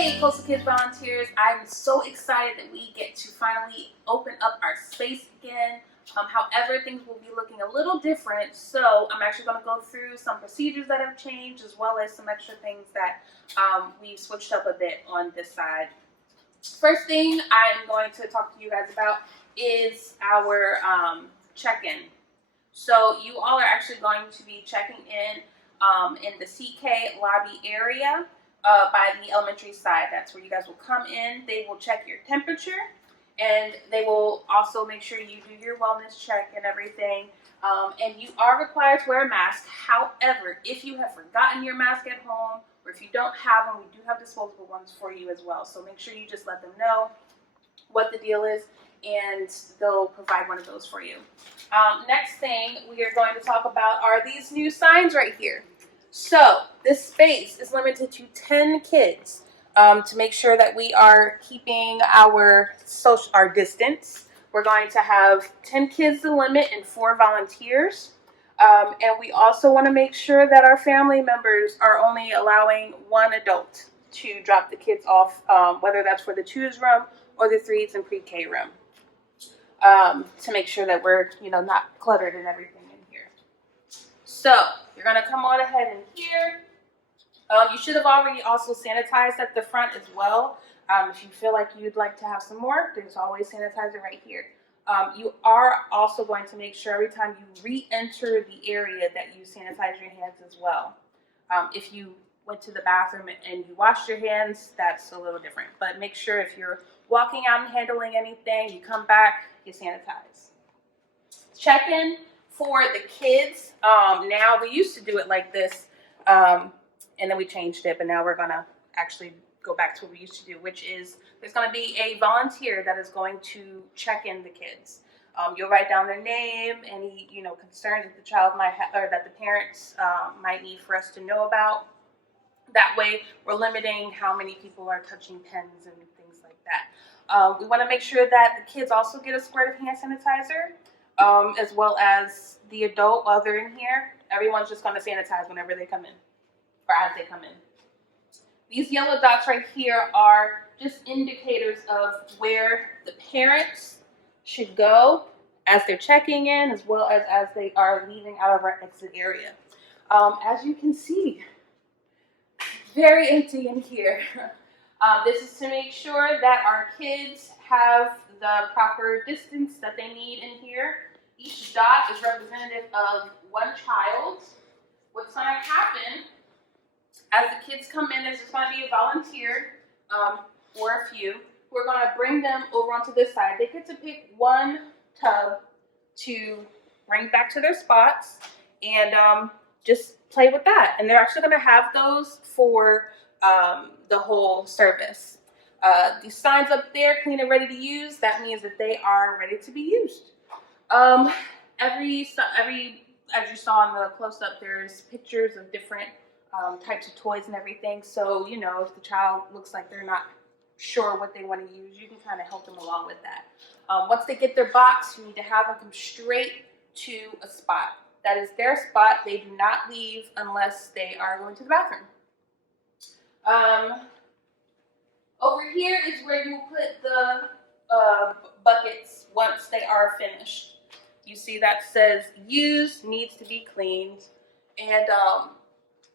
Hey, Coastal Kids Volunteers, I'm so excited that we get to finally open up our space again. However, things will be looking a little different, so I'm actually going to go through some procedures that have changed as well as some extra things that we've switched up a bit on this side. First thing I'm going to talk to you guys about is our check-in. So you all are actually going to be checking in the CK lobby area by the elementary side. That's where you guys will come in. They will check your temperature, and they will also make sure you do your wellness check and everything. And you are required to wear a mask. However, if you have forgotten your mask at home, or if you don't have one, we do have disposable ones for you as well. So make sure you just let them know what the deal is, and they'll provide one of those for you. Next thing we are going to talk about are these new signs right here. So this space is limited to 10 kids to make sure that we are keeping our distance. We're going to have 10 kids the limit and 4 volunteers. And we also want to make sure that our family members are only allowing 1 adult to drop the kids off, whether that's for the 2s room or the 3s and pre-K room, to make sure that we're not cluttered and everything in here. So you're going to come on ahead in here. You should have already also sanitized at the front as well. If you feel like you'd like to have some more, there's always sanitizer right here. You are also going to make sure every time you re-enter the area that you sanitize your hands as well. If you went to the bathroom and you washed your hands, that's a little different. But make sure if you're walking out and handling anything, you come back, you sanitize. Check-in for the kids. Now we used to do it like this, and then we changed it, but now we're gonna actually go back to what we used to do, which is there's going to be a volunteer that is going to check in the kids. You'll write down their name, any concerns that the child might have, or that the parents might need for us to know about. That way, we're limiting how many people are touching pens and things like that. We want to make sure that the kids also get a squirt of hand sanitizer, as well as the adult while they're in here. Everyone's just going to sanitize whenever they come in, or as they come in. These yellow dots right here are just indicators of where the parents should go as they're checking in, as well as they are leaving out of our exit area. As you can see, very empty in here. This is to make sure that our kids have the proper distance that they need in here. Each dot is representative of 1 child. What's going to happen as the kids come in, there's just going to be a volunteer, or a few. We're going to bring them over onto this side. They get to pick 1 tub to bring back to their spots and just play with that. And they're actually going to have those for the whole service. These signs up there, clean and ready to use, that means that they are ready to be used. As you saw in the close-up, there's pictures of different types of toys and everything. So, if the child looks like they're not sure what they want to use, you can kind of help them along with that. Once they get their box, you need to have them come straight to a spot. That is their spot. They do not leave unless they are going to the bathroom. Over here is where you put the buckets once they are finished. You see that says used, needs to be cleaned. And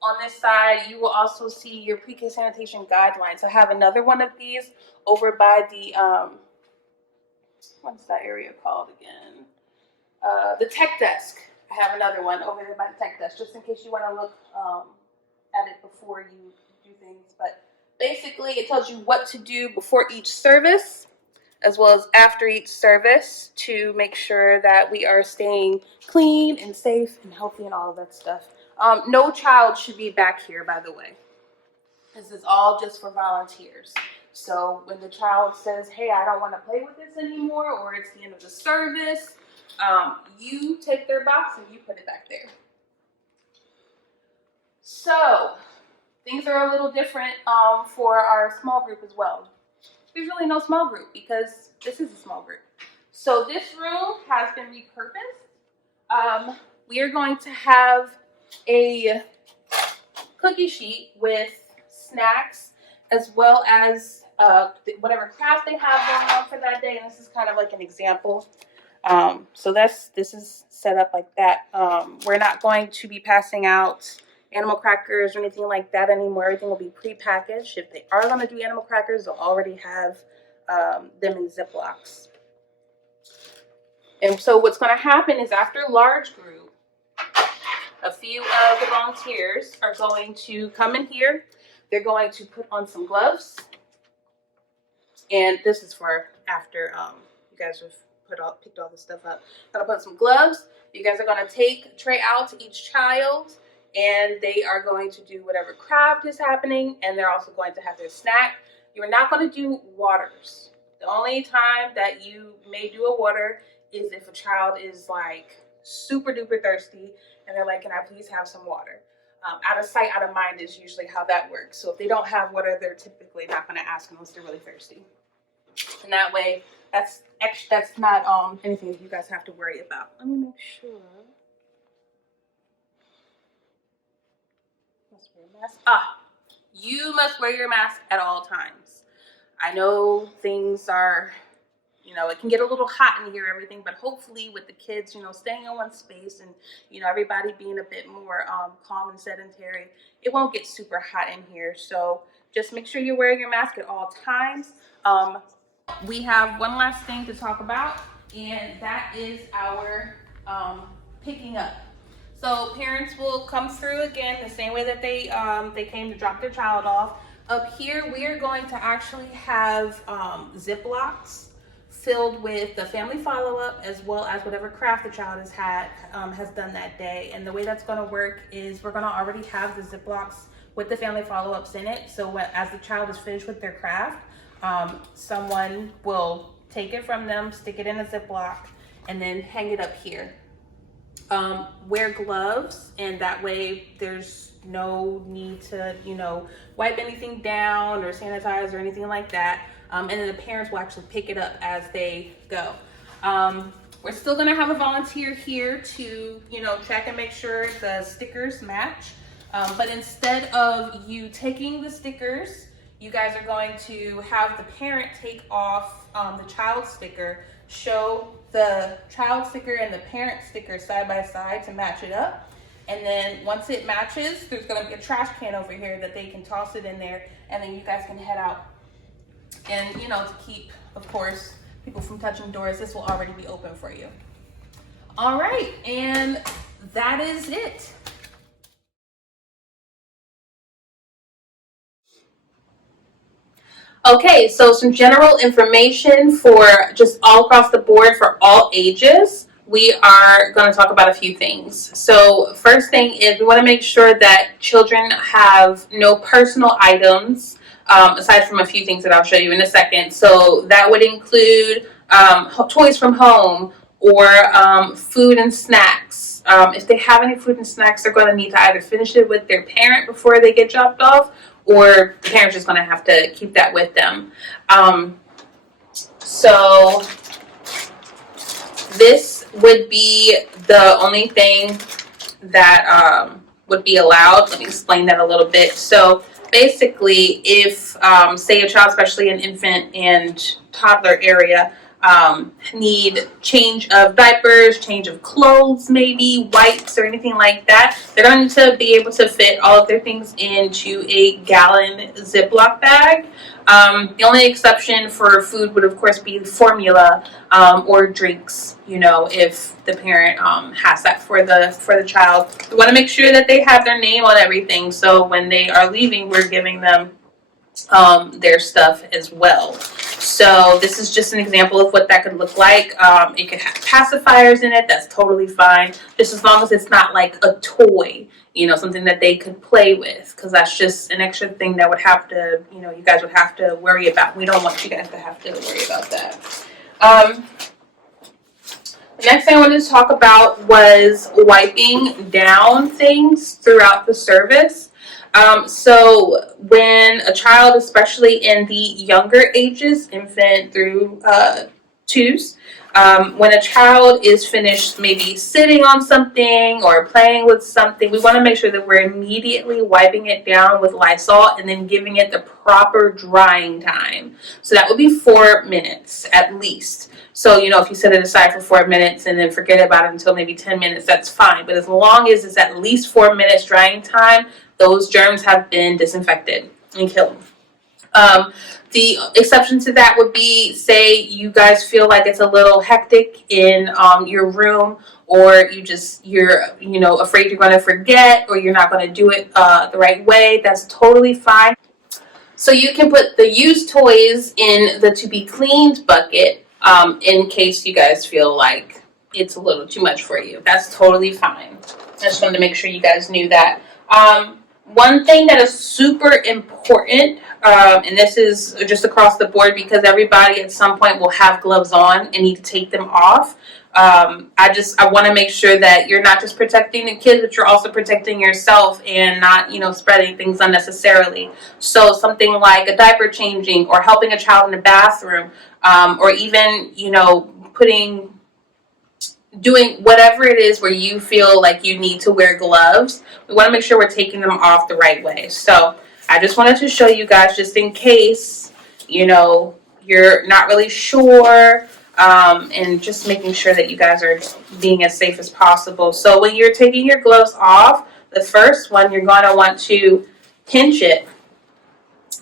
on this side, you will also see your pre-K sanitation guidelines. I have another one of these over by the, what's that area called again? The tech desk. I have another one over there by the tech desk, just in case you want to look at it before you do things. But basically, it tells you what to do before each service, as well as after each service, to make sure that we are staying clean and safe and healthy and all of that stuff. No child should be back here, by the way. This is all just for volunteers. So when the child says, hey, I don't want to play with this anymore, or it's the end of the service, you take their box and you put it back there. So things are a little different for our small group as well. There's really no small group because this is a small group. So this room has been repurposed. We are going to have a cookie sheet with snacks as well as whatever craft they have going on for that day. And this is kind of like an example. So this is set up like that. We're not going to be passing out animal crackers or anything like that anymore. Everything will be pre-packaged. If they are going to do animal crackers, they'll already have them in Ziplocs. And so what's going to happen is after large group, a few of the volunteers are going to come in here. They're going to put on some gloves. And this is for after you guys have picked all this stuff up. I'm gonna put some gloves. You guys are gonna take a tray out to each child, and they are going to do whatever craft is happening, and they're also going to have their snack. You're not gonna do waters. The only time that you may do a water is if a child is like super duper thirsty and they're like, can I please have some water? Out of sight, out of mind is usually how that works. So if they don't have water, they're typically not going to ask unless they're really thirsty. And that way, that's not anything that you guys have to worry about. Let me make sure. Must wear a mask. You must wear your mask at all times. I know things are, it can get a little hot in here, everything, but hopefully with the kids, staying in one space and, everybody being a bit more calm and sedentary, it won't get super hot in here. So just make sure you're wearing your mask at all times. We have one last thing to talk about, and that is our picking up. So parents will come through again the same way that they came to drop their child off. Up here, we are going to actually have Ziplocs filled with the family follow-up as well as whatever craft the child has done that day. And the way that's going to work is we're going to already have the Ziplocs with the family follow-ups in it. So as the child is finished with their craft, someone will take it from them, stick it in a Ziploc, and then hang it up here. Wear gloves, and that way there's no need to, wipe anything down or sanitize or anything like that. And then the parents will actually pick it up as they go. We're still gonna have a volunteer here to, check and make sure the stickers match. But instead of you taking the stickers, you guys are going to have the parent take off the child sticker, show the child sticker and the parent sticker side by side to match it up. And then once it matches, there's gonna be a trash can over here that they can toss it in there, and then you guys can head out. And to keep, of course, people from touching doors, this will already be open for you. All right, and that is it. Okay, so some general information for just all across the board for all ages. We are going to talk about a few things. So first thing is we want to make sure that children have no personal items, aside from a few things that I'll show you in a second. So that would include toys from home or food and snacks. If they have any food and snacks, they're going to need to either finish it with their parent before they get dropped off, or the parent's just going to have to keep that with them. So this would be the only thing that would be allowed. Let me explain that a little bit. So basically, if say a child, especially an infant and toddler area, need change of diapers, change of clothes, maybe wipes or anything like that, they're going to be able to fit all of their things into a gallon Ziploc bag. The only exception for food would of course be formula or drinks, if the parent has that for the child. We want to make sure that they have their name on everything, so when they are leaving, we're giving them their stuff as well. So this is just an example of what that could look like. It could have pacifiers in it. That's totally fine, just as long as it's not like a toy, something that they could play with, because that's just an extra thing that would have to, you guys would have to worry about. We don't want you guys to have to worry about that. The next thing I wanted to talk about was wiping down things throughout the service. So when a child, especially in the younger ages, infant through twos, When a child is finished maybe sitting on something or playing with something, we want to make sure that we're immediately wiping it down with Lysol and then giving it the proper drying time. So that would be 4 minutes at least. So, if you set it aside for 4 minutes and then forget about it until maybe 10 minutes, that's fine. But as long as it's at least 4 minutes drying time, those germs have been disinfected and killed. The exception to that would be, say you guys feel like it's a little hectic in your room, or you're afraid you're going to forget, or you're not going to do it the right way. That's totally fine. So you can put the used toys in the to be cleaned bucket in case you guys feel like it's a little too much for you. That's totally fine. I just wanted to make sure you guys knew that. One thing that is super important, and this is just across the board because everybody at some point will have gloves on and need to take them off. I want to make sure that you're not just protecting the kids, but you're also protecting yourself and not, spreading things unnecessarily. So something like a diaper changing or helping a child in the bathroom, or even, doing whatever it is where you feel like you need to wear gloves, we want to make sure we're taking them off the right way. So I just wanted to show you guys, just in case, you're not really sure, and just making sure that you guys are being as safe as possible. So when you're taking your gloves off, the first one, you're going to want to pinch it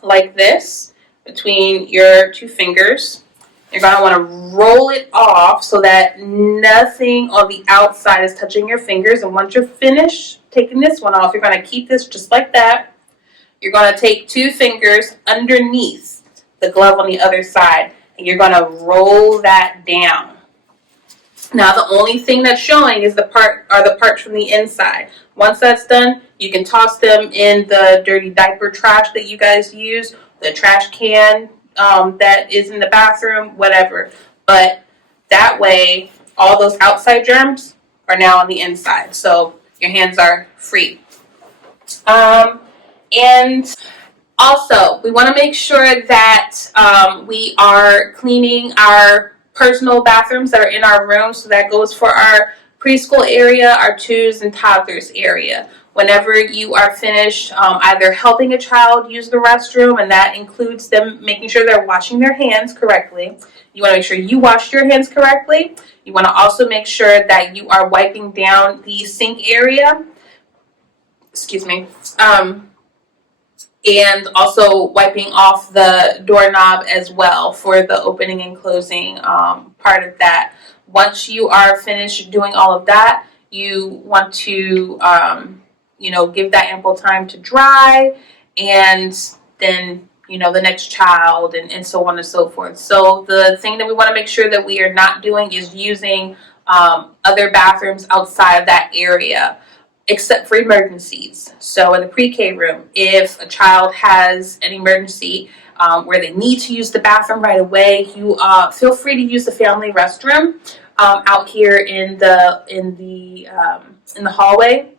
like this between your two fingers. You're going to want to roll it off so that nothing on the outside is touching your fingers. And once you're finished taking this one off, you're going to keep this just like that. You're going to take 2 fingers underneath the glove on the other side, and you're going to roll that down. Now, the only thing that's showing is the parts from the inside. Once that's done, you can toss them in the dirty diaper trash that you guys use, the trash can that is in the bathroom, whatever. But that way, all those outside germs are now on the inside, so your hands are free. And also, we want to make sure that we are cleaning our personal bathrooms that are in our rooms. So that goes for our preschool area, our 2s and toddlers area. Whenever you are finished either helping a child use the restroom, and that includes them making sure they're washing their hands correctly. You want to make sure you wash your hands correctly. You want to also make sure that you are wiping down the sink area. Excuse me. And also wiping off the doorknob as well for the opening and closing part of that. Once you are finished doing all of that, you want to give that ample time to dry, and then, the next child, and so on and so forth. So the thing that we want to make sure that we are not doing is using other bathrooms outside of that area, except for emergencies. So in the pre-K room, if a child has an emergency where they need to use the bathroom right away, you feel free to use the family restroom out here in the hallway.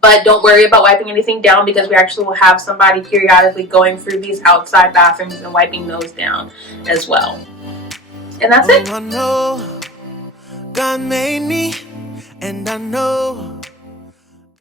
But don't worry about wiping anything down, because we actually will have somebody periodically going through these outside bathrooms and wiping those down as well. And that's it. I know God made me, and I know